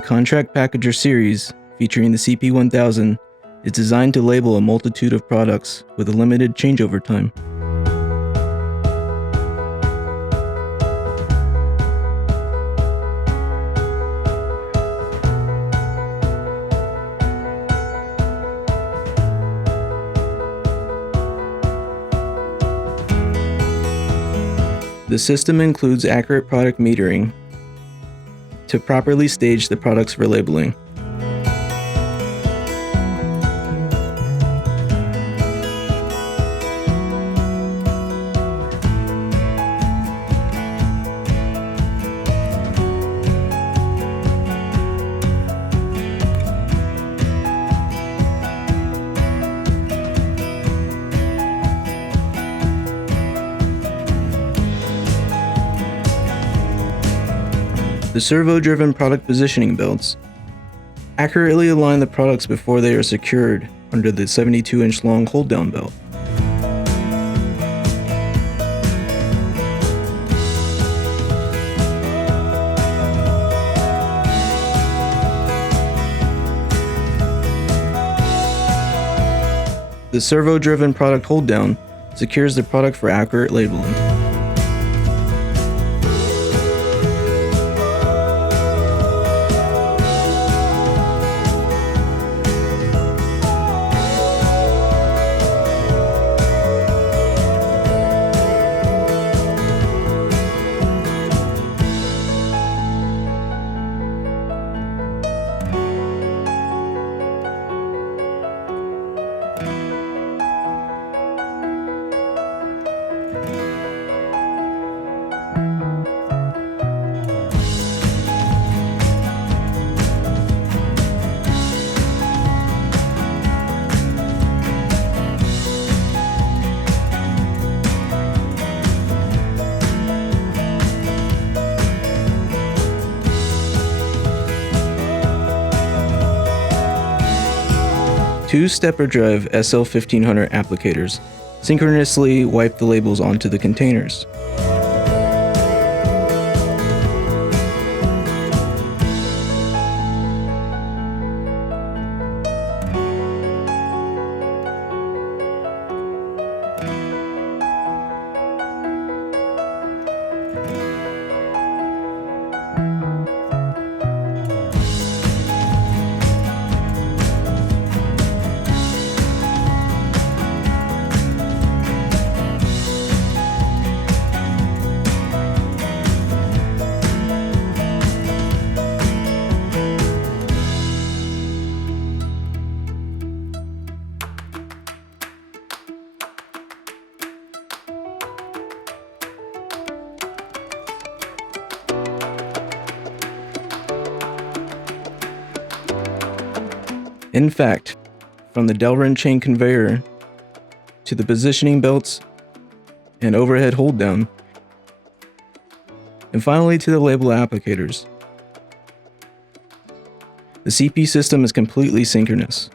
The Contract Packager series, featuring the CP1000, is designed to label a multitude of products with a limited changeover time. The system includes accurate product metering to properly stage the products for labeling. The servo-driven product positioning belts accurately align the products before they are secured under the 72-inch long hold-down belt. The servo-driven product hold-down secures the product for accurate labeling. Two stepper drive SL1500 applicators synchronously wipe the labels onto the containers. In fact, from the Delrin chain conveyor to the positioning belts and overhead hold down, and finally to the label applicators, the CP system is completely synchronous.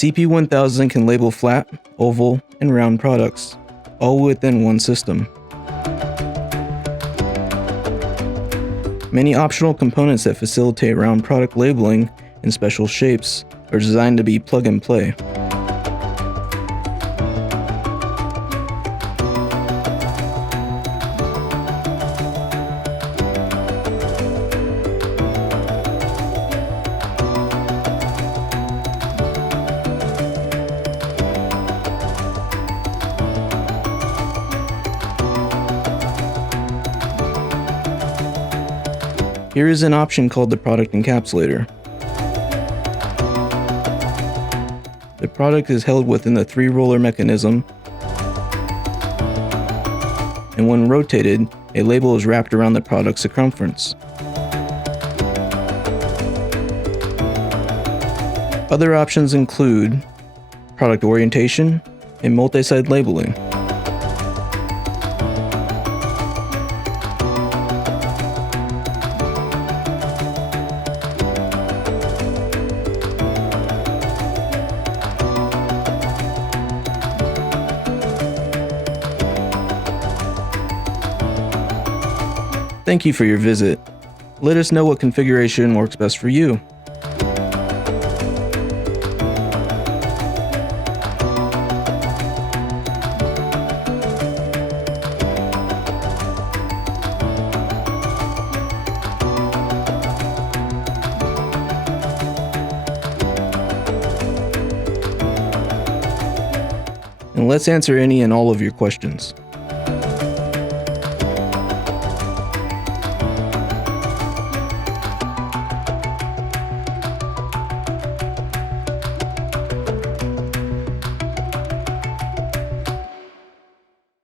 The CP1000 can label flat, oval, and round products, all within one system. Many optional components that facilitate round product labeling in special shapes are designed to be plug and play. Here is an option called the product encapsulator. The product is held within the 3-roller mechanism, and when rotated, a label is wrapped around the product's circumference. Other options include product orientation, and multi-site labeling. Thank you for your visit. Let us know what configuration works best for you. And let's answer any and all of your questions.